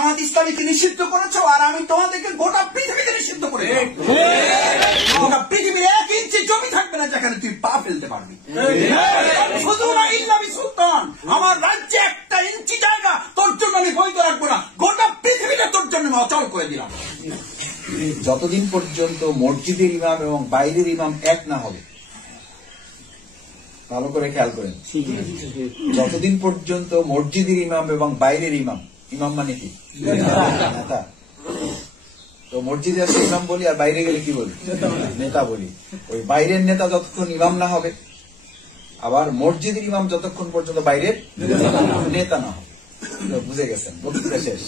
জামাত ইসলামীকে নিষিদ্ধ করেছো, আর আমি তোমাদেরকে গোটা পৃথিবীতে নিষিদ্ধ করে গোটা পৃথিবীর 1 ইঞ্চি জমি থাকবে না যেখানে তুই পা ফেলতে পারবি। শুধু না ইল্লাবি সুলতান, আমার রাজ্যে 1টা ইঞ্চি জায়গা তোর জন্য আমি বৈধ রাখবো না, গোটা পৃথিবীটা তোর জন্য আমি অচল করে দিলাম। যতদিন পর্যন্ত মসজিদের ইমাম এবং বাইরের ইমাম এক না হবে, ভালো করে খেয়াল করেন, যতদিন পর্যন্ত মসজিদের ইমাম এবং বাইরের ইমাম, ইমাম মানে কি নেতা, তো মসজিদে আসলে ইমাম বলি আর বাইরে গেলে কি বলি নেতা বলি, ওই বাইরের নেতা যতক্ষণ ইমাম না হবে, আবার মসজিদের ইমাম যতক্ষণ পর্যন্ত বাইরের নেতা না হবে, বুঝে গেছেন বক্তৃতা শেষ।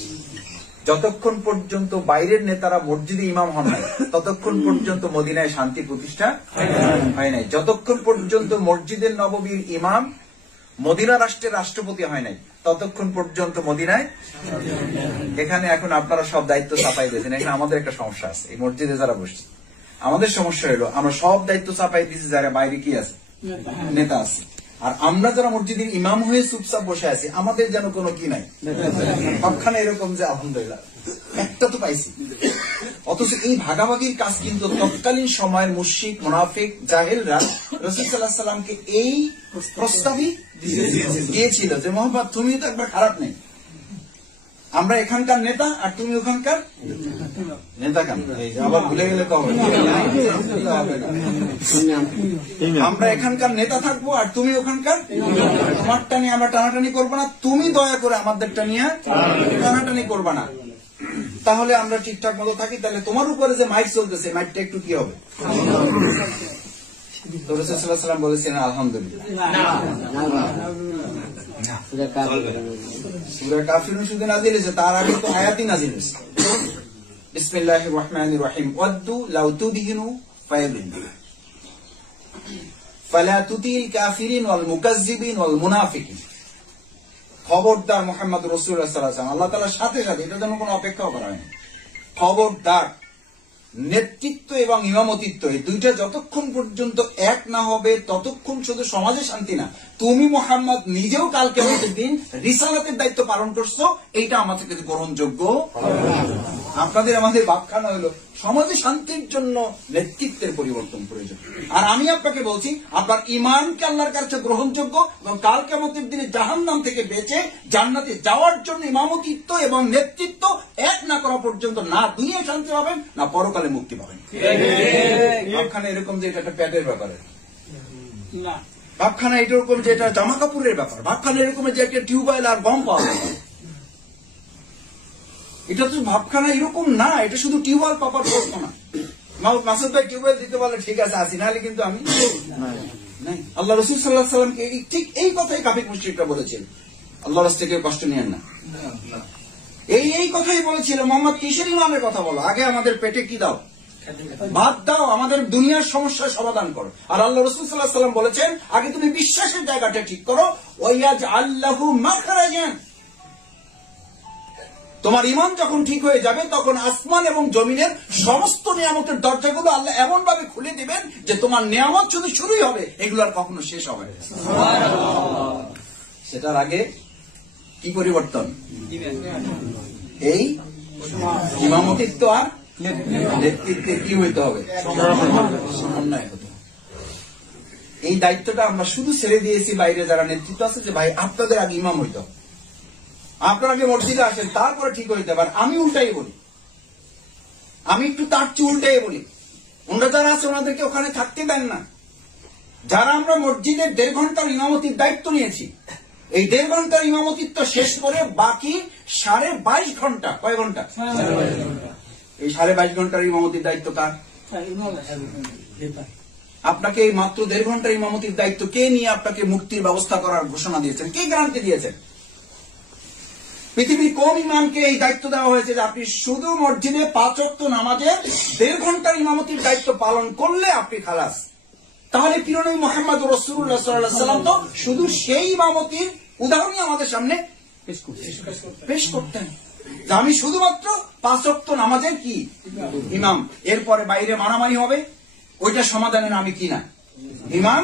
যতক্ষণ পর্যন্ত বাইরের নেতারা মসজিদে ইমাম হন নাই ততক্ষণ পর্যন্ত মদিনায় শান্তি প্রতিষ্ঠা হয় নাই। যতক্ষণ পর্যন্ত মসজিদের নববীর ইমাম মদিনা রাষ্ট্রের রাষ্ট্রপতি হয় নাই ততক্ষণ পর্যন্ত মদিনায়। এখানে এখন আপনারা সব দায়িত্ব চাপাই দিয়েছেন, এখানে আমাদের একটা সমস্যা আছে। এই মসজিদে যারা বসছে আমাদের সমস্যা হলো আমরা সব দায়িত্ব চাপাই দিয়েছি যারা বাইরে কি আছে নেতা আছে, আর আমরা যারা মসজিদের ইমাম হয়ে চুপচাপ বসে আছি আমাদের যেন কোনো কি নাই সবখানে এরকম যে আলহামদুলিল্লাহ একটা তো পাইছি। অথচ এই ভাগাভাগির কাজ কিন্তু তৎকালীন সময়ের মুশরিক মুনাফিক জাহেলরা রাসূল সাল্লাল্লাহু আলাইহি সাল্লামকে এই প্রস্তাবই দিয়েছিল যে মোহাম্মদ তুমি তো একবার খারাপ নেই, আমরা এখানকার নেতা আর তুমি ওখানকার নেতা কেন, আবার ভুলে গেলে কবে, আমরা এখানকার নেতা থাকবো আর তুমি ওখানকার, তোমারটা নিয়ে আমরা টানাটানি করবো না, তুমি দয়া করে আমাদেরটা নিয়ে টানাটানি করবা না, তাহলে আমরা ঠিকঠাক মতো থাকি। তাহলে তোমার উপরে যে মাইক চলতেছে মাইকটা একটু কি হবে, তো রাসূল সাল্লাল্লাহু আলাইহি ওয়াসাল্লাম বলেছেন আলহামদুলিল্লাহ। সূরা কাফিরুন শুধু নাযিল হয়েছে, তার আগে তো আয়াতই নাযিল হয়েছে। বিসমিল্লাহির রহমানির রহিম, ওয়াদ্দু লাউ তুদহিনু ফায়াদহিনু ফালা তুতিল কাফিরিন ওয়াল মুকাজ্জিবিন ওয়াল মুনাফিকিন। খবরদার মুহাম্মদ রাসূলুল্লাহ সাল্লাল্লাহু আলাইহি ওয়াসাল্লাম, আল্লাহ তাআলার সাথে সাথে এটার জন্য কোনো অপেক্ষাও করা হয়নি, খবরদার নেতৃত্ব এবং ইমামতিত্ব এই দুইটা যতক্ষণ পর্যন্ত এক না হবে ততক্ষণ শুধু সমাজে শান্তি না, তুমি মুহাম্মদ নিজেও কালকে দিন রিসালাতের দায়িত্ব পালন করছো, এইটা আমাদের কাছে গ্রহণযোগ্য। আপনাদের আমাদের ভাবখানা হলো সমাজে শান্তির জন্য নেতৃত্বের পরিবর্তন প্রয়োজন। আর আমি আপনাকে বলছি আপনার ইমানকে আল্লাহর কাছে গ্রহণযোগ্য এবং কাল কিয়ামতের দিনে জাহান্নাম থেকে বেঁচে জান্নাতে যাওয়ার জন্য ইমামতিত্ব এবং নেতৃত্ব এক না করা পর্যন্ত না দুনিয়ায় শান্তি পাবেন না পরকালে মুক্তি পাবেন। ভাবখানা এরকম যে এটা একটা প্যাডের ব্যাপারে না, ভাবখানা এরকম যে এটা জামা কাপড়ের ব্যাপার, ভাবখানা এরকম যে একটা টিউবওয়েল আর গম পাওয়া যায়, এটা তো ভাবখানা এরকম না, এটা শুধু টিউবওয়েল পাপার প্রশ্ন না। মাসুদ ভাই টিউবওয়েল দিতে পারলে ঠিক আছে আছি, নাহলে কিন্তু আমি নাই। আল্লাহ রাসূল সাল্লাল্লাহু আলাইহি ওয়াসাল্লামকে ঠিক এই কথাই কাফির মুশরিকরা বলেছিল, আল্লাহর রাস্তায় কেউ কষ্ট নিয়েন না, এই কথাই বলেছিল। মোহাম্মদ কিসের ইমানের কথা বলো, আগে আমাদের পেটে কি দাও, ভাত দাও, আমাদের দুনিয়ার সমস্যার সমাধান করো। আর আল্লাহ রাসূল সাল্লাল্লাহু আলাইহি ওয়াসাল্লাম বলেছেন আগে তুমি বিশ্বাসের জায়গাটা ঠিক করো, ওয়াইয়াজআল লাহু মাখরাজান। তোমার ঈমান যখন ঠিক হয়ে যাবে তখন আসমান এবং জমিনের সমস্ত নিয়ামতের দরজাগুলো আল্লাহ এমন ভাবে খুলে দিবেন যে তোমার নিয়ামত শুধু শুরুই হবে, এগুলো আর কখনো শেষ হবে না। সেটার আগে কি পরিবর্তন, এই ইমামতিত্ব আর নেতৃত্বে কি হইতে হবে, সমন্বয় হতে হবে। এই দায়িত্বটা আমরা শুধু ছেড়ে দিয়েছি বাইরে যারা নেতৃত্ব আছে যে ভাই আপনাদের আগে ইমাম হইতে হবে, আপনারা আগে মসজিদে আসেন তারপরে ঠিক হইতে পারে। আমি উল্টাই বলি, আমি একটু তার চেয়ে উল্টাই বলি, ওনারা যারা আছে ওনাদেরকে ওখানে থাকতে দেন না। যারা আমরা মসজিদের 1.5 ঘন্টার ইমামতির দায়িত্ব নিয়েছি, এই 1.5 ঘন্টার ইমামতিত্ব শেষ করে বাকি 22.5 ঘন্টা, কয় ঘন্টা, এই 22.5 ঘন্টার ইমামতির দায়িত্ব কার? আপনাকে এই মাত্র 1.5 ঘন্টার ইমামতির দায়িত্ব কে নিয়ে আপনাকে মুক্তির ব্যবস্থা করার ঘোষণা দিয়েছেন, কে গ্যারান্টি দিয়েছেন? পৃথিবীর কোন ইমামকে এই দায়িত্ব দেওয়া হয়েছে যে আপনি শুধু মসজিদে 5 ওয়াক্ত নামাজের 1.5 ঘন্টার ইমামতির দায়িত্ব পালন করলে আপনি খালাস? তাহলে প্রিয়নবী মুহাম্মদ রাসূলুল্লাহ সাল্লাল্লাহু আলাইহি ওয়াসাল্লাম তো শুধু সেই ইমামতির উদাহরণই আমাদের সামনে পেশ করতেন যে আমি শুধুমাত্র 5 ওয়াক্ত নামাজের কি ইমাম, এরপরে বাইরে মারামারি হবে ওইটা সমাধানের আমি কি না ইমাম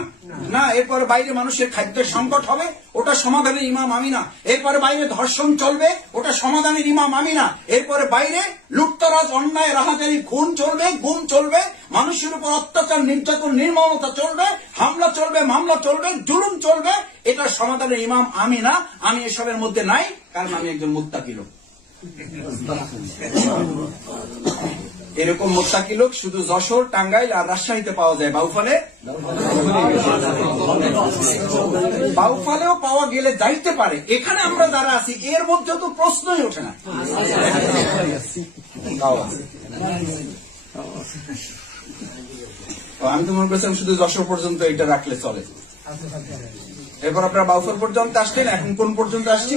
না, এরপরে বাইরে মানুষের খাদ্যের সংকট হবে ওটা ওটা সমাধানের ইমাম আমি না। এরপরে বাইরে ধর্ষণ চলবে, ওটা সমাধানের ইমাম আমি না। এরপরে বাইরে লুটতরাজ, অন্যায়, রাহাজানি, খুন চলবে, গুম চলবে, মানুষের উপর অত্যাচার, নির্যাতন, নির্মমতা চলবে, হামলা চলবে, মামলা চলবে, জুলুম চলবে, এটা সমাধানের ইমাম আমি না। আমি এসবের মধ্যে নাই, কারণ আমি একজন মুত্তাকি লোক। এরকম মুত্তাকি লোক শুধু যশোর, টাঙ্গাইল আর রাজশাহীতে পাওয়া যায়। বাউফালেও পাওয়া গেলে যাইতে পারে। এখানে আমরা যারা আছি এর মধ্যে তো প্রশ্নই ওঠে না। আমি তো মনে করছিলাম শুধু যশোর পর্যন্ত এটা রাখলে চলে। এরপর আপনারা বাউফল পর্যন্ত আসছেন, এখন কোন পর্যন্ত আসছি?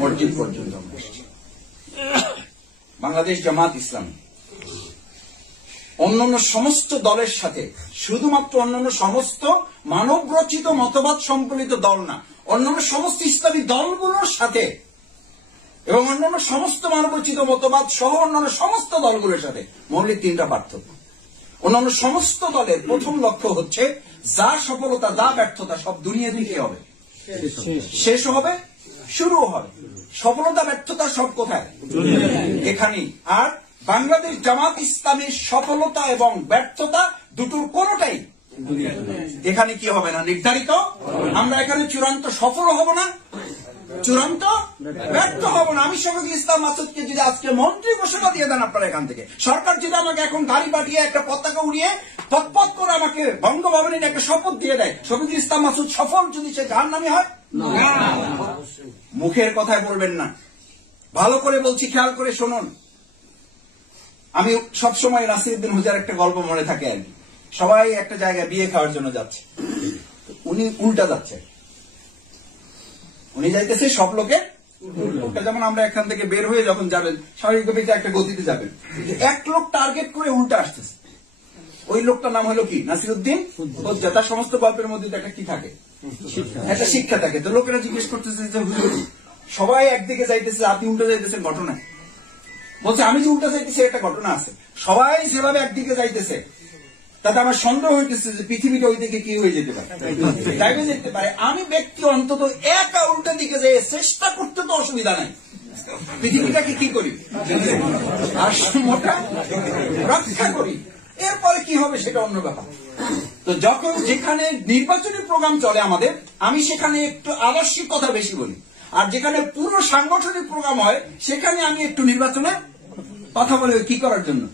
মসজিদ পর্যন্ত আসছি। বাংলাদেশ জামাত ইসলামী অন্যান্য সমস্ত দলের সাথে, শুধুমাত্র অন্যান্য সমস্ত মানব রচিত মতবাদ সম্বলিত দল না, অন্যান্য সমস্ত ইসলামী দলগুলোর সাথে এবং অন্যান্য সমস্ত মানব রচিত মতবাদ সহ অন্যান্য সমস্ত দলগুলোর সাথে মৌলিক তিনটা পার্থক্য। অন্যান্য সমস্ত দলের প্রথম লক্ষ্য হচ্ছে যা সফলতা, যা ব্যর্থতা সব দুনিয়া থেকে হবে, শেষ হবে, শুরু হবে। সফলতা ব্যর্থতা সব কোথায়? এখানেই। আর বাংলাদেশ জামাত ইসলামীর সফলতা এবং ব্যর্থতা দুটোর কোনটাই এখানে কি হবে না, নির্ধারিত। আমরা এখানে চূড়ান্ত সফল হব না, চূড়ান্ত ব্যর্থ হব না। আমি শফিকুল ইসলাম মাসুদকে যদি আজকে মন্ত্রী ঘোষণা দিয়ে দেন আপনারা এখান থেকে, সরকার যদি আমাকে এখন গাড়ি পাঠিয়ে একটা পতাকা উড়িয়ে পথ করে আমাকে বঙ্গভবনে একটা শপথ দিয়ে দেয়, শফিকুল ইসলাম মাসুদ সফল, যদি সে জাহান্নামী হয়? মুখের কথায় বলবেন না, ভালো করে বলছি, খেয়াল করে শুনুন। আমি সবসময় নাসিরউদ্দিন হুজার একটা গল্প মনে থাকে আর কি। সবাই একটা জায়গায় বিয়ে খাওয়ার জন্য যাচ্ছে, উনি উল্টা যাচ্ছে। উনি যাইতেছে সব লোকের উল্টা। যেমন আমরা এখান থেকে বের হয়ে যখন যাবেন স্বাভাবিকভাবে একটা গতিতে যাবেন, এক লোক টার্গেট করে উল্টা আসতেছে। ওই লোকটার নাম হলো কি? নাসিরউদ্দিন হুজা। তার সমস্ত গল্পের মধ্যে একটা কি থাকে? একটা শিক্ষা থাকে। তো লোকেরা জিজ্ঞেস করতেছে যে হুজুর সবাই একদিকে যাইতেছে, আপনি উল্টা যাইতেছেন, ঘটনা? বলছে আমি যে উল্টা যাইতেছি একটা ঘটনা আছে। সবাই যেভাবে একদিকে যাইতেছে তাতে আমার সন্দেহ হইতেছে যে পৃথিবীটা ওই দিকে কি হয়ে যেতে পারে, যাইবে যেতে পারে। আমি ব্যক্তি অন্তত একা উল্টা দিকে যাই, চেষ্টা করতে তো অসুবিধা নাই। পৃথিবীটাকে কি করি? আর মোটা রক্ষা করি। এরপরে কি হবে সেটা অন্য ব্যাপার। তো যখন যেখানে নির্বাচনী প্রোগ্রাম চলে আমাদের, আমি সেখানে একটু আদর্শিক কথা বেশি বলি। আর যেখানে পুরো সাংগঠনিক প্রোগ্রাম হয় সেখানে আমি একটু নির্বাচনে কথা বলি। কি করার জন্য?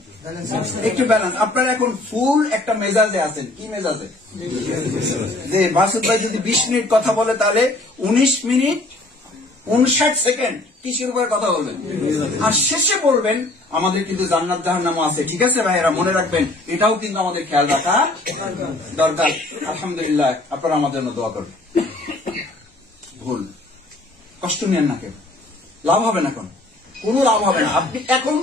একটু ব্যালেন্স। আপনারা এখন ফুল একটা মেজাজে আছেন। কি মেজাজে? যে মাসুদ ভাই যদি 20 মিনিট কথা বলে তাহলে 19 মিনিট 59 সেকেন্ড কিসের উপরে কথা বলবেন, আর শেষে বলবেন আমাদের কিন্তু জান্নাত জাহান্নাম আছে। ঠিক আছে ভাইয়েরা, মনে রাখবেন, এটাও কিন্তু আমাদের খেয়াল রাখা দরকার। আলহামদুলিল্লাহ, আপনারা আমাদের জন্য দোয়া করবেন। ভুল, কষ্ট নেন না, কেউ লাভ হবে না, কোনো লাভ হবে না। আপনি এখন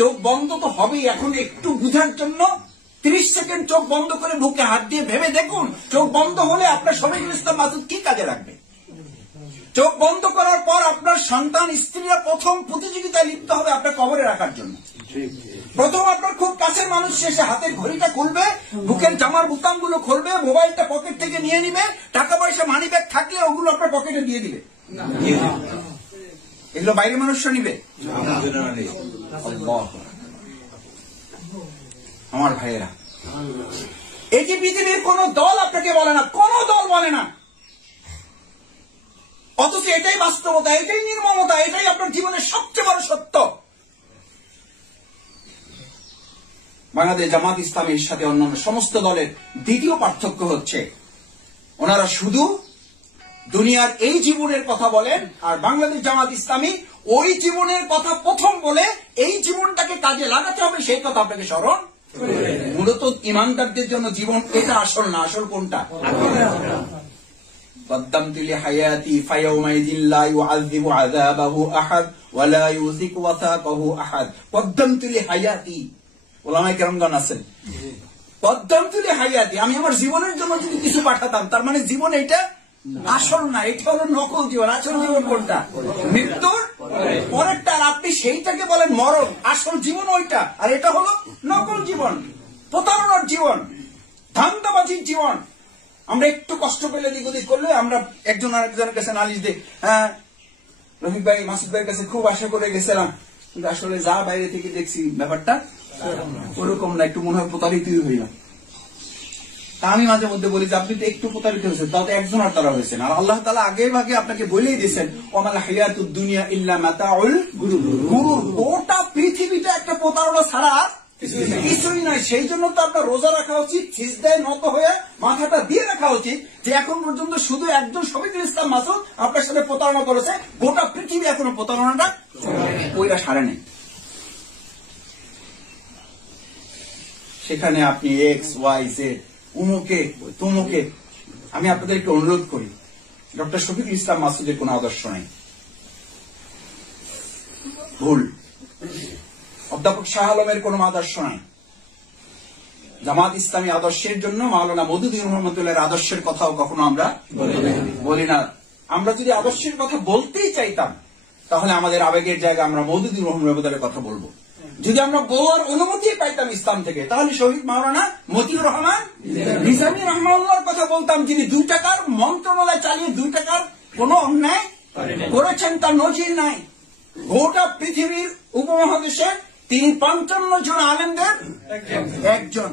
চোখ বন্ধ তো হবেই। এখন একটু বুঝার জন্য 30 সেকেন্ড চোখ বন্ধ করে বুকে হাত দিয়ে ভেবে দেখুন, চোখ বন্ধ হলে আপনার শফিকুল ইসলাম মাসুদ কি কাজে লাগবে। চোখ বন্ধ করার পর আপনার সন্তান, স্ত্রীরা প্রথম প্রতিযোগিতায় লিপ্ত হবে আপনার কবরে রাখার জন্য। প্রথম আপনার খুব কাছের মানুষ এসে হাতের ঘড়িটা খুলবে, বুকের জামার বোতাম গুলো খুলবে, মোবাইলটা পকেট থেকে নিয়ে নিবে, টাকা পয়সা মানি ব্যাগ থাকলে ওগুলো আপনার পকেটে দিয়ে দিবে। এগুলো বাইরের মানুষরা নিবে? আমার ভাইয়েরা, এই যে পৃথিবীর কোন দল আপনাকে বলে না, কোন দল বলে না, অথচ এটাই বাস্তবতা, এটাই নির্মমতা, এটাই আপনার জীবনের সবচেয়ে বড় সত্য। বাংলাদেশ জামাত ইসলামীর সাথে অন্যান্য সমস্ত দলের দ্বিতীয় পার্থক্য হচ্ছে ওনারা শুধু দুনিয়ার এই জীবনের কথা বলেন, আর বাংলাদেশ জামাত ইসলামী ওই জীবনের কথা প্রথম বলে এই জীবনটাকে কাজে লাগাতে হবে সেই কথা আপনাকে স্মরণ। মূলত ইমানদারদের জন্য জীবন এটা আসল না, আসল কোনটা? قدمت لحياتي فيومئذ لا يعذب عذابه أحد ولا يوثق وثاقه أحد। قدمت لحياتي, ওলামায়ে কেরামগণ আছেন, قدمت لحياتي, আমি আমার জীবনের জন্য যদি কিছু পাঠাতাম, তার মানে জীবন এটা আসল না, এটা হলো নকল জীবন। আসল জীবন কোনটা? মৃত্যুর পরেরটা। আর আপনি সেইটাকে বলেন মরণ। আসল জীবন ওইটা, আর এটা হলো নকল জীবন, প্রতারণার জীবন, ধান্দাবাজির জীবন। আমরা একটু কষ্ট পেলে দিক ওদিক করলে আমরা একজন আরেকজনের কাছে নালিশ দিই, হ্যাঁ রফিক ভাই মাসুদ ভাইয়ের কাছে খুব আশা করে গেছিলাম, কিন্তু আসলে যা বাইরে থেকে দেখছি ব্যাপারটা ওরকম না, একটু মনে হয় প্রতারিতই হইলাম। তা আমি মাঝে মধ্যে বলি যে আপনি তো একটু প্রতারিত হয়েছেন, তাও তো একজন আর তারা হয়েছেন, আর আল্লাহ তাআলা আগে ভাগে আপনাকে বলেই দিয়েছেন ওয়ামাল হায়াতুদ দুনিয়া ইল্লা মাতাউল গুরুর। গোটা পৃথিবীটা একটা প্রতারণা ছাড়া কিছুই নাই। সেই জন্য তো আপনার রোজা রাখা উচিত, সিজদায় নত হয়ে মাথাটা দিয়ে রাখা উচিত যে এখন পর্যন্ত শুধু একজন শফিকুল ইসলাম মাসুদ আপনার সাথে প্রতারণা করেছে, গোটা পৃথিবী এখনো প্রতারণাটা ওইটা সারে নেই। সেখানে আপনি এক্স ওয়াই জেড উমুকে তুমুকে, আমি আপনাদেরকে অনুরোধ করি ডক্টর শফিকুল ইসলাম মাসুদের কোন আদর্শ নাই, ভুল। অধ্যাপক শাহ আলমের কোন আদর্শ নাই। জামাত ইসলামী আদর্শের জন্য মাওলানা মওদুদী রহমতুল্লাহর আদর্শের কথাও কখনো আমরা বলি না। আমরা যদি আদর্শের কথা বলতেই চাইতাম তাহলে আমাদের আবেগের জায়গায় আমরা মওদুদী রহমতুল্লাহর কথা বলবো। যদি আমরা বলার অনুমতি পাইতাম ইসলাম থেকে তাহলে শহীদ মাওলানা মতিউর রহমান নিজামী রহমানুল্লাহর কথা বলতাম, যিনি 2 টাকার মন্ত্রণালয় চালিয়ে 2 টাকার কোন অন্যায় করেছেন তার নজির নাই। গোটা পৃথিবীর উপমহাদেশে তিনি 55 জন আলেমদের একজন,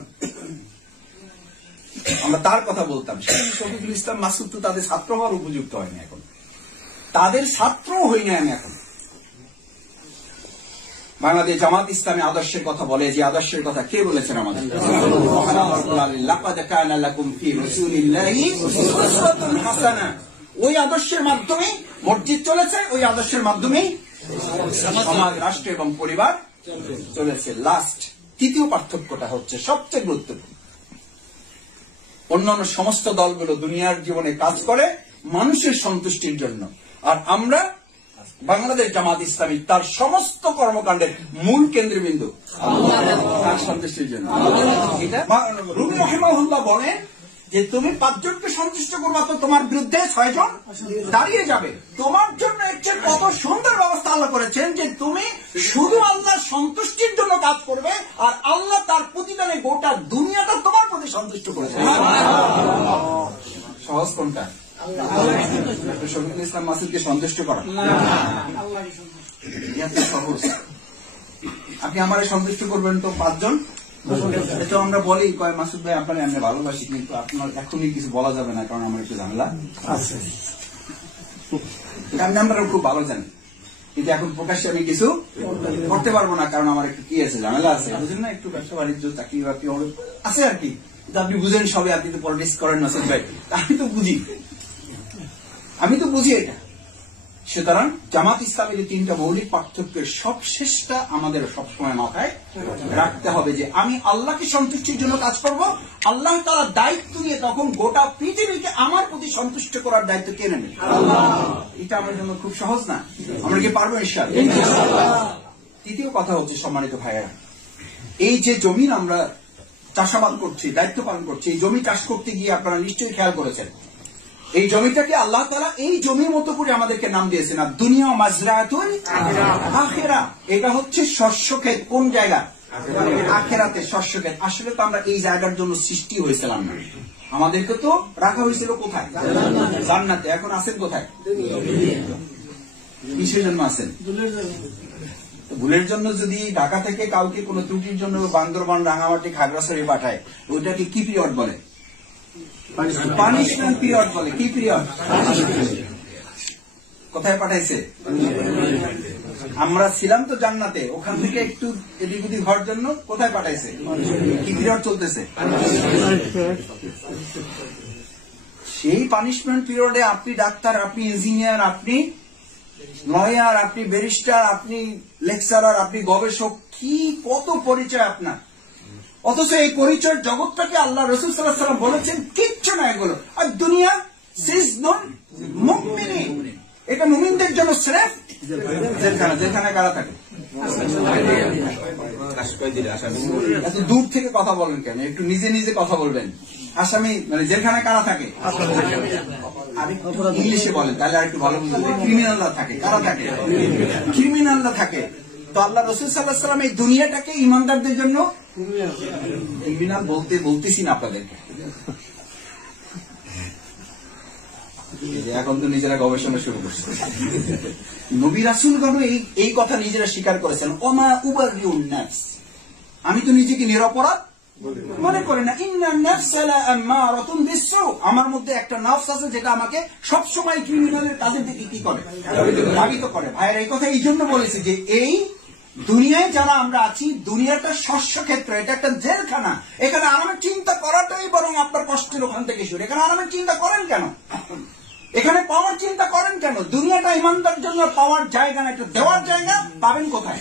আমরা তার কথা বলতাম। শফিকুল ইসলাম মাসুদ তো তাদের ছাত্র হওয়ার উপযুক্ত হয়নি, এখন তাদের ছাত্রও হই না আমি। এখন বাংলাদেশ জামাত ইসলামী আদর্শের কথা বলে, যে আদর্শের কথা কে বলেছেন আমাদের? লাকাদ কানা লাকুম ফি রাসূলিল্লাহি উসওয়াতুন হাসানাহ। ওই আদর্শের মাধ্যমে মসজিদ চলেছে, ওই আদর্শের মাধ্যমেই সমাজ, রাষ্ট্র এবং পরিবার চলেছে। লাস্ট তৃতীয় পার্থক্যটা হচ্ছে সবচেয়ে গুরুত্বপূর্ণ। অন্যান্য সমস্ত দলগুলো দুনিয়ার জীবনে কাজ করে মানুষের সন্তুষ্টির জন্য, আর আমরা বাংলাদেশ জামাত ইসলামী তার সমস্ত কর্মকাণ্ডের মূল কেন্দ্রবিন্দু তার সন্তুষ্টির জন্য। এটা রুমি রাহিমাহুল্লাহ বলেন যে তুমি 5 জনকে সন্তুষ্ট করবা তো তোমার বিরুদ্ধে 6 জন দাঁড়িয়ে যাবে। তোমার জন্য একটা কত সুন্দর ব্যবস্থা আল্লাহ করেছেন যে তুমি শুধু আল্লাহর সন্তুষ্টির জন্য কাজ করবে, আর আল্লাহ তার প্রতিদানে গোটা দুনিয়াটা তোমার প্রতি সন্তুষ্ট করেছে। সহজ কোনটা? শফিকুল ইসলাম মাসুদকে সন্তুষ্ট করা সহজ। আপনি আমারে সন্তুষ্ট করবেন তো 5 জন, এটা আমরা বলি কয় মাসুদ ভাই আপনার আমি ভালোবাসি, কিন্তু আপনার এখনই কিছু বলা যাবে না কারণ আমার একটু ঝামেলা আছে। এটা আমরা খুব ভালো জানি, কিন্তু এখন প্রকাশ্যে আমি কিছু করতে পারবো না কারণ আমার একটু কি আছে, ঝামেলা আছে। বুঝেন না, একটু ব্যবসা বাণিজ্য চাকরি বাকরি আছে আর কি। আপনি বুঝেন সবে, আপনি তো পলিটিক্স করেন মাসুদ ভাই, আমি তো বুঝি এটা। সুতরাং জামাত ইসলামের এই 3টা মৌলিক পার্থক্যের সবশেষটা আমাদের সবসময় মাথায় রাখতে হবে যে আমি আল্লাহকে সন্তুষ্টির জন্য কাজ করব। আল্লাহ তাআলা দায়িত্ব নিয়ে তখন গোটা পৃথিবীকে আমার প্রতি সন্তুষ্ট করার দায়িত্ব কে নেবে? এটা আমার জন্য খুব সহজ না। আমরা কি পারবো ইনশাআল্লাহ? তৃতীয় কথা হচ্ছে সম্মানিত ভাইয়েরা, এই যে জমিন আমরা চাষাবাদ করছি, দায়িত্ব পালন করছি, এই জমি চাষ করতে গিয়ে আপনারা নিশ্চয়ই খেয়াল করেছেন এই জমিটাকে আল্লাহ তাআলা এই জমির মতো করে আমাদেরকে নাম দিয়েছেন আর দুনিয়া মাজরাতুল আখিরা। এটা হচ্ছে শস্য ক্ষেত। কোন জায়গা? আখিরাতে শস্য ক্ষেত। আসলে তো আমরা এই জায়গার জন্য সৃষ্টি হয়েছিলাম না, আমাদেরকে তো রাখা হয়েছিল কোথায়? জান্নাতে। এখন আছেন কোথায়? কিসের জন্য আছেন? ভুলের জন্য যদি ঢাকা থেকে কাউকে কোনো ত্রুটির জন্য বান্দরবান, রাঙামাটি, খাগড়াছড়ি পাঠায়, ওইটাকে কি পিরিয়ড বলে? পানিশমেন্ট পিরিয়ড বলে। কি পিরিয়ড? কোথায় পাঠাইছে? আমরা ছিলাম তো জান্নাতে, ওখান থেকে একটু এদিক ওদিক হওয়ার জন্য কোথায় পাঠাইছে? কি পিরিয়ড চলতেছে? সেই পানিশমেন্ট পিরিয়ডে আপনি ডাক্তার, আপনি ইঞ্জিনিয়ার, আপনি লয়ার, আপনি ব্যারিস্টার, আপনি লেকচারার, আপনি গবেষক, কি কত পরিচয় আপনার। অথচ এই পরিচয় জগৎটাকে আল্লাহ রাসূল সাল্লাল্লাহু আলাইহি ওয়াসাল্লাম বলেছেন কিচ্ছু না এগুলো। আর দুনিয়া সিজনুন মুমিনিন, এটা মুমিনদের জন্য স্রেফ জেলখানা। জেলখানা কারা থাকে? এত দূর থেকে কথা বলেন কেন? একটু নিজে নিজে কথা বলবেন। আসামি মানে জেলখানা কারা থাকে? ইংলিশে বলেন তাহলে আর একটু ভালো বুঝবেন। ক্রিমিনালরা থাকে। কারা থাকে? ক্রিমিনালরা থাকে। তো আল্লাহ রাসূল সাল্লাল্লাহু আলাইহি ওয়াসাল্লাম এই দুনিয়াটাকে ইমানদারদের জন্য ক্রিমিনাল বলতেছি না আপনাদেরকে, এখন তো নিজেরা গবেষণা শুরু করছে। নবী রাসূলগণ এই কথা নিজেরা স্বীকার করেছেন, ওমা উবারিউন নাফস, আমি তো নিজেকে নিরপরাধ মনে করি না। ইন্নান নাফসা লাআম্মারাতুন বিসসু, আমার মধ্যে একটা নফস আছে যেটা আমাকে সবসময় ক্রিমিনালের কাজের দিকে কি করে, ধাবিত করে। ভাইয়ের এই কথা এই জন্য বলেছি যে এই দুনিয়ায় যারা আমরা আছি, দুনিয়াটা শস্য ক্ষেত্র, এটা একটা জেলখানা। এখানে আরামের চিন্তা করাটাই বরং আপনার কষ্টের ওখান থেকে শুরু। এখানে আরামের চিন্তা করেন কেন? এখানে পাওয়ার চিন্তা করেন কেন? দুনিয়াটা ইমানদার জন্য পাওয়ার জায়গা না, একটা দেওয়ার জায়গা। পাবেন কোথায়?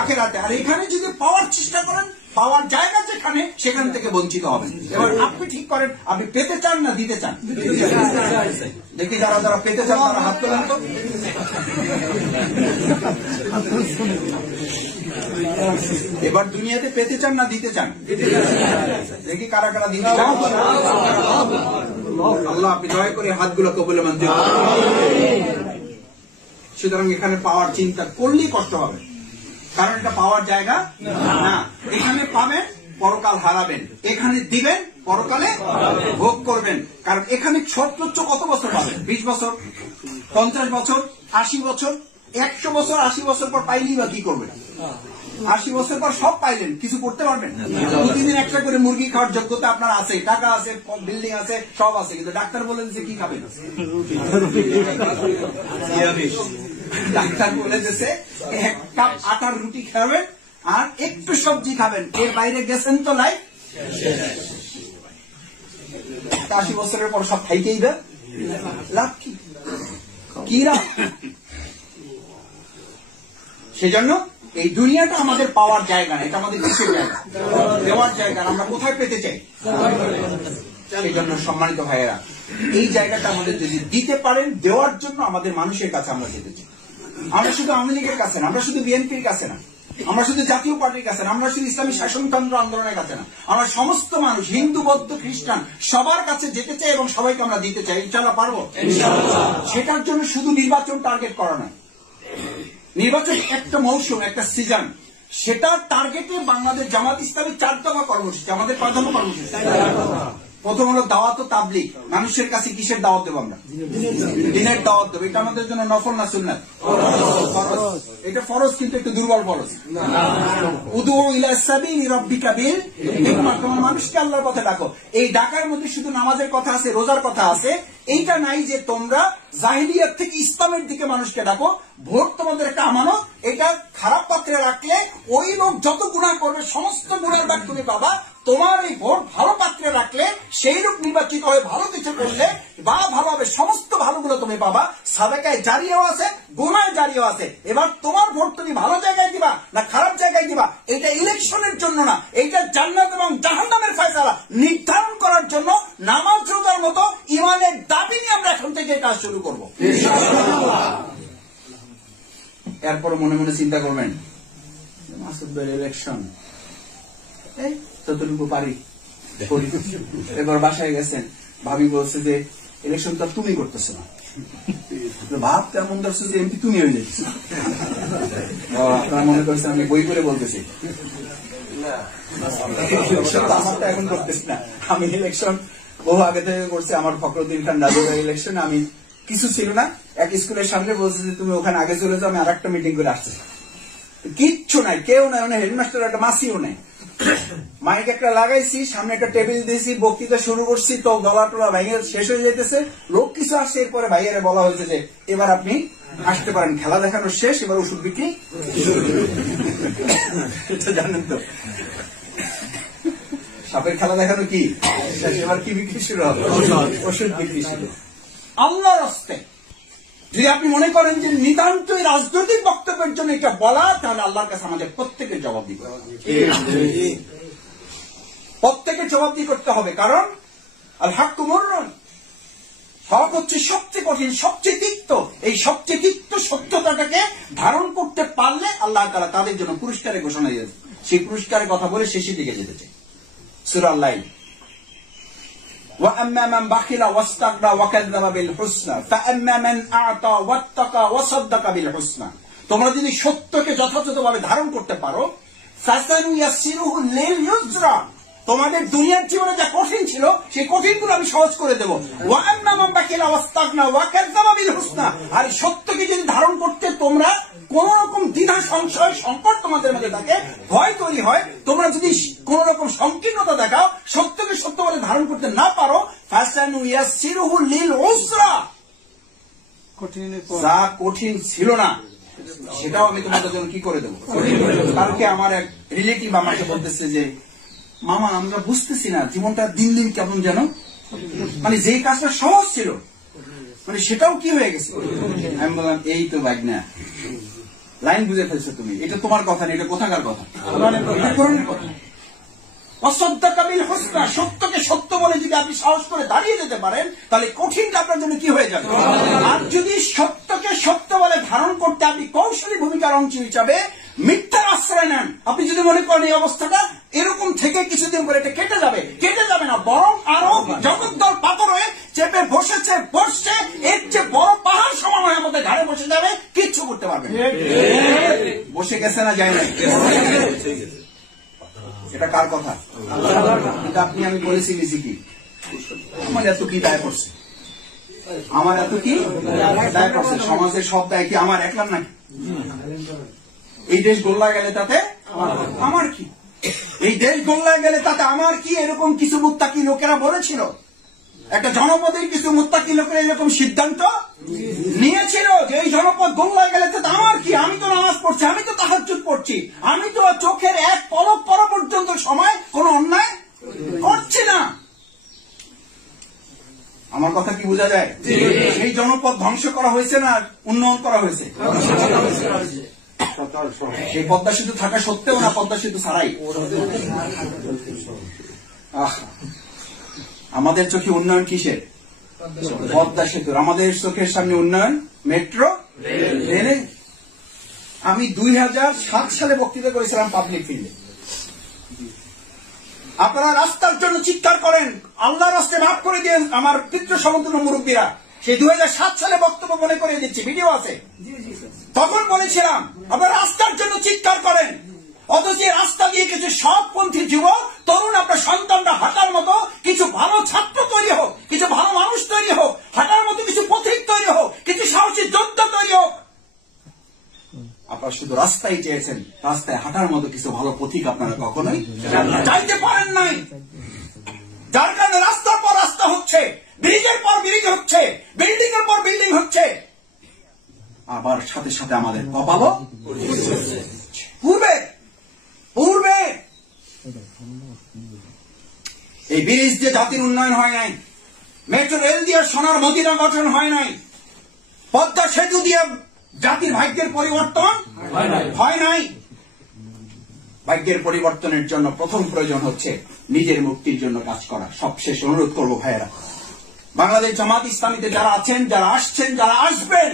আখিরাতে। আর এখানে যদি পাওয়ার চেষ্টা করেন, পাওয়ার জায়গা যেখানে, সেখান থেকে বঞ্চিত হবেন। এবার আপনি ঠিক করেন, আপনি পেতে চান না দিতে চান? দেখি যারা যারা পেতে চান তারা হাত তোলেন তো। এবার দুনিয়াতে পেতে চান না দিতে চান? দেখি কারা কারা দিতে চান। আল্লাহ আপনি দয়া করে হাতগুলো কবুলে মঞ্জুর করুন। সুতরাং এখানে পাওয়ার চিন্তা করলেই কষ্ট হবে, কারণ এটা পাওয়ার জায়গা না। এখানে পাবেন, পরকাল হারাবেন। এখানে দিবেন, পরকালে ভোগ করবেন। কারণ এখানে সর্বোচ্চ কত বছর পাবেন? 20 বছর, 50 বছর, 80 বছর, 100 বছর। 80 বছর পর পাইলেই বা কি করবেন? 80 বছর পর সব পাইলেন, কিছু করতে পারবেন? প্রতিদিন একটা করে মুরগি খাওয়ার যোগ্যতা আপনার আছে, টাকা আছে, বিল্ডিং আছে, সব আছে, কিন্তু ডাক্তার বলেন যে কি খাবেন? ডাক্তার বলে দিয়েছে 1 কাপ আটার রুটি খাবেন আর একটু সবজি খাবেন, এর বাইরে গেছেন তো লাইফ। 80 বছরের পর সব খাইতেই দেয়, লাভ কি? কি লাভ? সেজন্য এই দুনিয়াটা আমাদের পাওয়ার জায়গা না, এটা আমাদের কিসের জায়গা? দেওয়ার জায়গা। আমরা কোথায় পেতে চাই? সেই জন্য সম্মানিত ভাইয়েরা, এই জায়গাটা আমাদের যদি দিতে পারেন, দেওয়ার জন্য আমাদের মানুষের কাছে আমরা যেতে চাই। আমরা শুধু আওয়ামী লীগের কাছে না, আমরা শুধু বিএনপির কাছে না, আমরা শুধু জাতীয় পার্টির কাছে না, আমরা শুধু ইসলামী শাসনতন্ত্র আন্দোলনের কাছে না, আমরা সমস্ত মানুষ, হিন্দু, বৌদ্ধ, খ্রিস্টান, সবার কাছে যেতে চাই এবং সবাইকে আমরা দিতে চাই। ইনশাআল্লাহ পারবো। সেটার জন্য শুধু নির্বাচন টার্গেট করা নয়। নির্বাচন একটা মৌসুম, একটা সিজন, সেটার টার্গেটে বাংলাদেশ জামাত ইসলামী 4 দফা কর্মসূচি, আমাদের প্রাধান্য কর্মসূচি। প্রথম হলো দাওয়াত ও তাবলীগ। মানুষের কাছে কিসের দাওয়াত দেবো? আমরা দিনের দাওয়াত দেবো। এটা আমাদের জন্য নফল না সুন্নাত? ফরজ। এটা ফরজ, কিন্তু একটু দুর্বল ফরজ। উদু ইলা সাবিলি রাব্বিকা বিল হিকমা, তোমার মানুষকে আল্লাহর পথে ডাকো। এই ডাকার মধ্যে শুধু নামাজের কথা আছে, রোজার কথা আছে, এইটা নাই যে তোমরা জাহিলিয়াত থেকে ইসলামের দিকে মানুষকে ডাকো। ভোট তোমাদের একটা আমানত, এটা খারাপ পাত্রে রাখলে ওই লোক যত গুনাহ করবে সমস্ত গুনার ভাগ তুমি পাবা। তোমার এই ভোট ভালো পাত্রে রাখলে সেই লোক নির্বাচিত হয়ে ভালো কিছু করলে বা ভালো হবে, সমস্ত ভালোগুলো তুমি পাবা। সাদাকায় জারিও আছে, গুনায় জারিও আছে। এবার তোমার ভোট তুমি ভালো জায়গায় দিবা না খারাপ জায়গায় দিবা, এটা ইলেকশনের জন্য না, এইটা জান্নাত এবং জাহান্নামের ফয়সালা নির্ধারণ করার জন্য নামাজ রোজার মতো ইমানের দাবি নিয়ে আমরা এখন থেকে কাজ শুরু করব। এরপর মনে মনে চিন্তা করবেন, মাসুদ ভাই ইলেকশন ততটুকু পারি। এবার বাসায় গেছেন, ভাবি বলছে যে ইলেকশন তো তুমি করতেছো না, ভাব তেমন ধরছে যে এমপি তুমি হয়ে যাচ্ছ। আপনারা মনে করছেন আমি বই করে বলতেছি, আমারটা এখন করতেছি না। আমি ইলেকশন বহু আগে থেকে করছি। আমার ফখরুদ্দিন খান রাজুর ইলেকশনে আমি কিছু ছিল না, এক স্কুলের সামনে বলছে যে তুমি ওখানে আগে চলে যাও, আমি আর একটা মিটিং করে আসছি। কিচ্ছু নাই, কেউ নাই, মানে হেডমাস্টার একটা মাসিও নাই। মাইক একটা লাগাইছি, সামনে একটা টেবিল দিয়েছি, বক্তৃতা শুরু করছি, তো গলা টলা ভাইয়ের শেষ হয়ে যেতেছে, লোক কিছু আসছে। এরপরে ভাইয়েরা বলা হয়েছে যে এবার আপনি আসতে পারেন, খেলা দেখানো শেষ, এবার ওষুধ বিক্রি। জানেন তো সাপের খেলা দেখানো কি, এবার কি বিক্রি শুরু হবে? ওষুধ বিক্রি শুরু। আল্লাহর রাস্তায় যদি আপনি মনে করেন যে নিতান্ত রাজনৈতিক বক্তব্যের জন্য এটা বলা, তাহলে আল্লাহর কাছে আমাদের প্রত্যেকের জবাবদিহি করতে হবে। প্রত্যেকের জবাবদিহি করতে হবে, কারণ আল হাক্কু মুররুন, হক হচ্ছে সবচেয়ে কঠিন, সবচেয়ে তিক্ত। এই সবচেয়ে তিক্ত সত্যতাটাকে ধারণ করতে পারলে আল্লাহ তাআলা তাদের জন্য পুরস্কারের ঘোষণা দিয়েছে। সেই পুরস্কারের কথা বলে শেষের দিকে যেতে চাই। সূরা আল-লাইল, وَأَمَّا مَنْ بَخِلَ وَاسْتَغْنَى وَكَذَّبَ بِالْحُسْنَى فَأَمَّا مَنْ أَعْطَى وَاتَّقَى وَصَدَّقَ بِالْحُسْنَى, তোমরা যদি সত্যকে যথাযথভাবে ধারণ করতে পারো, فَسَنُيَسِّرُهُ لِلْيُسْرَى, তোমাদের দুনিয়ার জীবনে যা কঠিন ছিল সেই কঠিনগুলো আমি সহজ করে দেবো। আর সত্যকে যদি ধারণ করতে তোমরা কোন রকম দ্বিধা সংশয় সংকট তোমাদের মধ্যে থাকে, ভয় তৈরি হয়, তোমরা যদি কোন রকম সংকীর্ণতা দেখাও, সত্যকে সত্য বলে ধারণ করতে না পারো, যা কঠিন ছিল না সেটাও আমি তোমাদের জন্য কি করে দেবো। কালকে আমার এক রিলেটিভ আমাকে বলতেছে যে মামা আমরা বুঝতেছি না জীবনটা দিন দিন কেমন যেন, মানে যেই কাজটা সহজ ছিল মানে সেটাও কি হয়ে গেছে। আমি বললাম এই তো ভাই না, লাইন বুঝে ফেলছো তুমি, এটা তোমার কথা না, এটা কোথাকার কথা, কোরআনের কথা। সত্যকে সত্য বলে যদি আপনি সাহস করে দাঁড়িয়ে যেতে পারেন তাহলে কঠিনটা আপনার জন্য কি হয়ে যাবে। আর যদি সত্যকে সত্য বলে ধারণ করতে আপনি কৌশলী ভূমিকার অংশ হিসাবে মিথ্যার আশ্রয় নেন, আপনি যদি মনে করেন এই অবস্থাটা এরকম থেকে কিছুদিন পরে এটা কেটে যাবে, কেটে যাবে না, বরং আরো জগদ্দল পাথর হয়ে চেপে বসছে এর চেয়ে বড় পাহাড় সমান হয়ে আমাদের ঘাড়ে বসে যাবে, কিচ্ছু করতে পারবে না। বসে গেছে না যায় না, এটা কার কথা? কিন্তু আপনি আমি বলেছি কি আমার এত কি দায় করছে, আমার এত কি দায় করছে, সমাজের সব দায় কি আমার একলার নাকি? এই দেশ গোল্লা গেলে তাতে আমার কি, এই দেশ গোল্লা গেলে তাতে আমার কি? এরকম কিছু মুত্তাকি লোকেরা বলেছিল, একটা জনপদের কিছু মুত্তাকি লোকেরা এরকম সিদ্ধান্ত নিয়েছিল যে এই জনপদ গোল্লা গেলে তাতে আমার কি, আমি তো নামাজ পড়ছি, আমি তো তাহাজ্জুদ পড়ছি, আমি তো চোখের এক পলক পর পর্যন্ত সময় কোন অন্যায় করছি না। আমার কথা কি বোঝা যায়? সেই জনপদ ধ্বংস করা হয়েছে না উন্নয়ন করা হয়েছে? সেই পদ্মা সেতু থাকা সত্ত্বেও না পদ্মা সেতু ছাড়াই আমাদের চোখে উন্নয়ন কিসের? পদ্মা সেতুর। আমাদের চোখের সামনে উন্নয়ন মেট্রো রেলে। আমি 2007 সালে বক্তৃতা করেছিলাম পাবলিক ফিল্ডে। আপনারা রাস্তার জন্য চিৎকার করেন, আল্লাহ রাস্তায় মাফ করে দিয়ে আমার পিতৃ সমতুল্য মুরব্বীরা, সেই 2007 সালে বক্তব্য মনে করে দিচ্ছি, ভিডিও আছে। তখন বলেছিলাম আপনারা রাস্তার জন্য চিৎকার করেন, অথচ রাস্তা দিয়ে কিছু সৎপন্থী যুবক তরুণ আপনার সন্তানরা হাঁটার মতো কিছু ভালো ছাত্র তৈরি হোক, কিছু ভালো মানুষ তৈরি হোক, হাঁটার মতো কিছু পথিক তৈরি হোক, কিছু সাহসী যোদ্ধা তৈরি হোক। আপনারা শুধু রাস্তায় চেয়েছেন, রাস্তায় হাঁটার মতো কিছু ভালো পথিক আপনারা কখনোই চাইতে পারেন নাই। যার কারণে রাস্তার পর রাস্তা হচ্ছে, ব্রিজের পর ব্রিজ হচ্ছে, বিল্ডিং এর পর বিল্ডিং হচ্ছে, আবার সাথে সাথে আমাদের কপালও পূর্বে পূর্বে এই ব্রিজ দিয়ে জাতির উন্নয়ন হয় নাই, মেট্রো রেল দিয়ে সোনার মদিনা গঠন হয় নাই, পদ্মা সেতু দিয়ে জাতির ভাগ্যের পরিবর্তন হয় নাই। ভাগ্যের পরিবর্তনের জন্য প্রথম প্রয়োজন হচ্ছে নিজের মুক্তির জন্য কাজ করা। সবশেষ অনুরোধ করবো ভাইয়েরা, বাংলাদেশ জামাত ইসলামীতে যারা আছেন, যারা আসছেন, যারা আসবেন,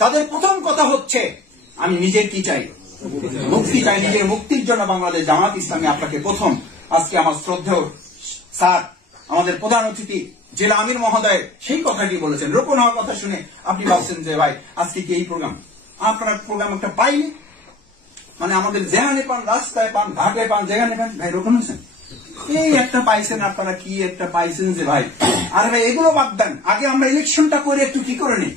তাদের প্রথম কথা হচ্ছে আমি নিজের কি চাই? মুক্তি চাই। নিজের মুক্তির জন্য বাংলাদেশ জামাত ইসলামী আপনাকে প্রথম, আজকে আমার শ্রদ্ধেয় স্যার আমাদের প্রধান অতিথি জেলা আমির মহোদয় সেই কথাটি বলেছেন। রোপণ হওয়ার কথা শুনে আপনি ভাবছেন যে ভাই আজকে কি এই প্রোগ্রাম, আপনারা প্রোগ্রাম একটা পাইনি, মানে আমাদের যেখানে পান, রাস্তায় পান, ঘাটে পান, যেখানে পান, ভাই রোপণ হয়েছেন, এই একটা পাইছেন, আপনারা কি একটা পাইছেন যে ভাই। আর ভাই এগুলো বাদ দেন, আগে আমরা ইলেকশনটা করে একটু কি করে নিই।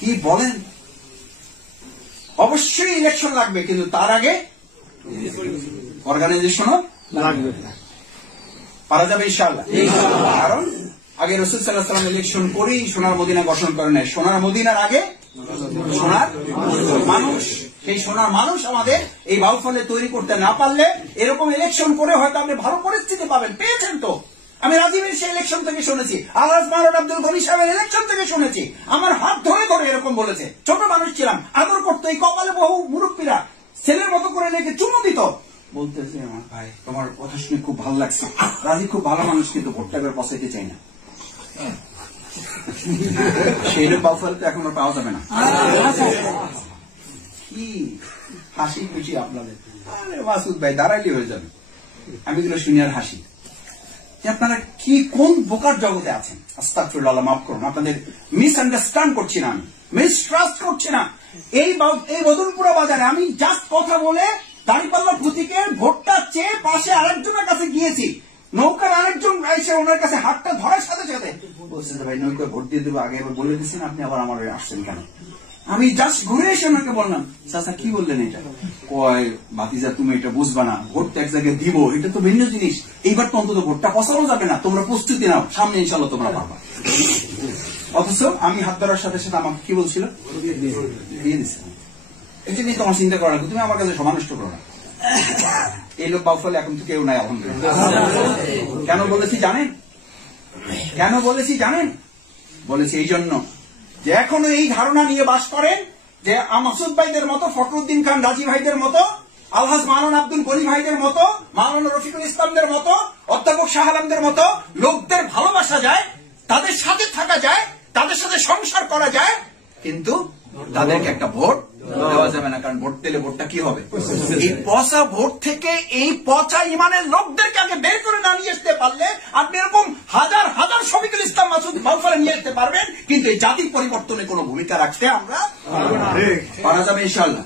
কি বলেন? অবশ্যই ইলেকশন লাগবে, কিন্তু তার আগে অর্গানাইজেশনও লাগবে। পারা যাবে ইনশাআল্লাহ। কারণ আগে রাসূল সাল্লাল্লাহু আলাইহি ওয়াসাল্লাম ইলেকশন করেই সোনার মদিনা গঠন করে নেয়। সোনার মদিনার আগে সোনার মানুষ, সেই সোনার মানুষ আমাদের এই বাউফলে তৈরি করতে না পারলে এরকম ইলেকশন করে হয়তো আপনি ভালো পরিস্থিতি পাবেন। পেয়েছেন তো, আমি রাজীবের সেই ইলেকশন থেকে শুনেছি, আলহাজ মাওলানা আব্দুল গনি সাহেবের ইলেকশন থেকে শুনেছি, আমার হাত ধরে ধরে এরকম বলেছে। ছোট মানুষ ছিলাম, আদর করতো, এই কপালে বহু মুরব্বীরা ছেলের মতো করে রেখে চুমু দিত, বলতেছে আমার ভাই তোমার কথা শুনে খুব ভালো লাগছে, রাজীব খুব ভালো মানুষ, কিন্তু ভোটটা এবার পচাইতে চাই না। সেই বাউফল তো এখন পাওয়া যাবে না। কি হাসি খুশি আপনাদের, মাসুদ ভাই দাঁড়াইলে হয়ে যাবে। আমি এগুলো শুনি আর হাসি। যে আপনারা কি কোন বোকার জগতে আছেন। আস্তাগফিরুল্লাহ, মাফ করুন, আপনাদের মিসআন্ডারস্ট্যান্ড করছি না, আমি মিসট্রাস্ট করছি না। এই বদলপুরা বাজারে আমি জাস্ট কথা বলে দাঁড়িপাল্লা প্রতীকের ভোটটা চেয়ে পাশে আরেকজনের কাছে গিয়েছি। নৌকার আরেকজন এসে ওনার কাছে হাতটা ধরার সাথে সাথে বলছে যে ভাই নৌকায় ভোট দিয়ে দেবো, আগে এবার বলে দিচ্ছেন, আপনি আবার আমার আসছেন কেন? আমি জাস্ট ঘুরে এসে ওনাকে বললাম, চাচা কি বললেন এটা? কয় ভাতিজা তুমি এটা বুঝবা না, ভোট এক জায়গায় দিব, এটা তো ভিন্ন জিনিস, এইবার তো অন্তত ভোটটা পচানো যাবে না, তোমরা প্রস্তুতি নাও, সামনে ইনশাল্লাহ তোমরা পাবা। অথচ আমি হাত ধরার সাথে সাথে আমাকে কি বলছিল, দিয়ে দিচ্ছে। এই জন্যই তোমার চিন্তা করা, তুমি আমার কাছে সমানুষ্ট করো না। এই লোক বাউফলে এখন তো কেউ নাই আলহামদুলিল্লাহ। কেন বলেছি জানেন? কেন বলেছি জানেন? বলেছি এই জন্য যে এখনো এই ধারণা নিয়ে বাস করেন যে মাসুদ ভাইদের মতো, ফখরুদ্দিন খান রাজি ভাইদের মতো, আলহাজ মাওলানা আব্দুল গনি ভাইদের মতো, মাওলানা রফিকুল ইসলামদের মতো, অধ্যাপক শাহ আলমদের মতো লোকদের ভালোবাসা যায়, তাদের সাথে থাকা যায়, তাদের সাথে সংসার করা যায়, কিন্তু তাদেরকে একটা ভোট দেওয়া যাবে না। কারণ ভোট দিলে ভোটটা কি হবে? এই পচা ভোট থেকে এই পচা ইমানের লোকদেরকে আগে বের করে না নিয়ে আসতে পারলে আপনি এরকম হাজার হাজার শফিকুল ইসলাম মাসুদ বাউফলে নিয়ে আসতে পারবেন, কিন্তু এই জাতির পরিবর্তনে কোনো ভূমিকা রাখতে আমরা পারা যাবে ইনশাআল্লাহ।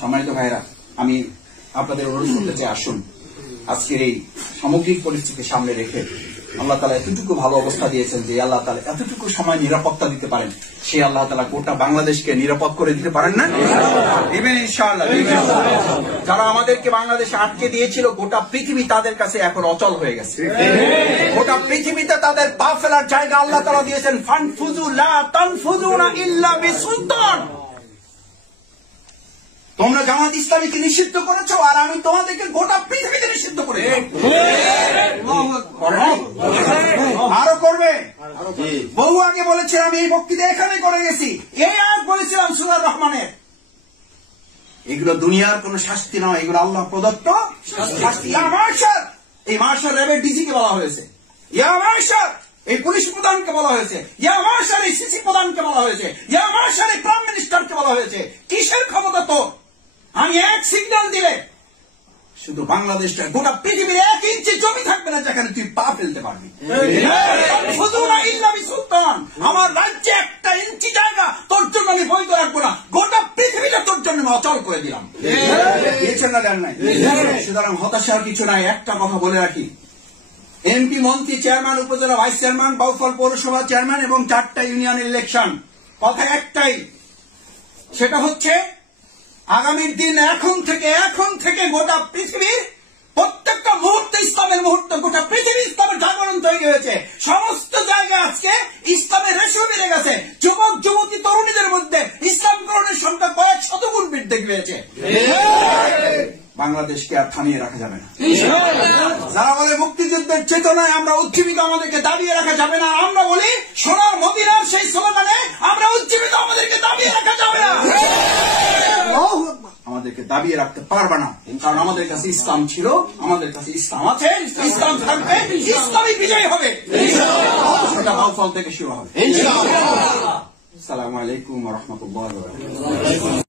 সম্মানিত ভাইরা, আমি আপনাদের অনুরোধ করতে চাই, আসুন আজকের এই সামগ্রিক পরিস্থিতি সামনে রেখে আল্লাহ তাআলা এতটুকু ভালো অবস্থা দিয়েছেন যে আল্লাহ তাআলা এতটুকু সময় নিরাপত্তা দিতে পারেন, সেই আল্লাহ তাআলা গোটা বাংলাদেশকে নিরাপদ করে দিতে পারেন না? দিবেন ইনশাআল্লাহ। যারা আমাদেরকে বাংলাদেশে আটকে দিয়েছিল, গোটা পৃথিবী তাদের কাছে এখন অচল হয়ে গেছে। গোটা পৃথিবীতে তাদের পা ফেলার জায়গা আল্লাহ তাআলা দিয়েছেন। ফানফুযু লা তানফুযুনা ইল্লা বিসুলতান। তোমরা জামাত ইসলামীকে নিষিদ্ধ করেছো, আর আমি তোমাদেরকে গোটা পৃথিবীতে নিষিদ্ধ করে আরো করবে। বহু আগে বলেছিলাম, আমি এই বক্তৃতা এখানে করে গেছি, এই আয়াত বলেছিলাম সূরা রহমানের। এগুলো দুনিয়ার কোন শাস্তি নয়, এগুলো আল্লাহ প্রদত্ত শাস্তি। এই মার্শাল র্যাবের ডিজিকে বলা হয়েছে, ইয়া মার্শাল এই পুলিশ প্রধানকে বলা হয়েছে, ইয়া মার্শাল এই সিসি প্রধানকে বলা হয়েছে, ইয়া মার্শাল এই প্রাইম মিনিস্টারকে বলা হয়েছে। কিসের ক্ষমতা তো? আমি এক সিগন্যাল দিলে শুধু বাংলাদেশটা, গোটা পৃথিবীর 1 ইঞ্চি জমি থাকবে না যেখানে তুই পা ফেলতে পারবি। আমার রাজ্যে 1 ইঞ্চি জায়গা তোর জন্য আমি বৈধ রাখবো না, গোটা পৃথিবীটা তোর জন্য আমি অচল করে দিলাম। দিয়েছেন না দেন নাই? সুতরাং হতাশার কিছু নাই। একটা কথা বলে রাখি, এমপি, মন্ত্রী, চেয়ারম্যান, উপজেলা ভাইস চেয়ারম্যান, বাউফল পৌরসভা চেয়ারম্যান এবং 4টা ইউনিয়নের ইলেকশন, কথা একটাই, সেটা হচ্ছে আগামীর দিন এখন থেকে গোটা পৃথিবীর প্রত্যেকটা মুহূর্তে ইসলামের মুহূর্ত, গোটা পৃথিবী ইসলামের জাগরণ তৈরি হয়েছে। সমস্ত জায়গায় আজকে ইসলামের রেশিও বেড়ে গেছে। যুবক যুবতী তরুণীদের মধ্যে ইসলাম গ্রহণের সংখ্যা কয়েক শতগুণ বৃদ্ধি পেয়েছে। বাংলাদেশকে আর থামিয়ে রাখা যাবে না। যারা বলে মুক্তিযুদ্ধের চেতনায় আমরা উজ্জীবিত, আমাদেরকে দাবিয়ে রাখা যাবে না, আমরা বলি সোনার মদিনার সেই স্লোগানে আমরা উজ্জীবিত, আমাদেরকে দাবিয়ে রাখা যাবে না। আমাদেরকে দাবিয়ে রাখতে পারবে না, কারণ আমাদের কাছে ইসলাম ছিল, আমাদের কাছে ইসলাম আছে, ইসলাম থাকবে, ইসলামই বিজয় হবে। সেটা বাউফল থেকে শুরু হবে। আসসালামু আলাইকুম ওয়া রাহমাতুল্লাহি ওয়া বারাকাতুহু।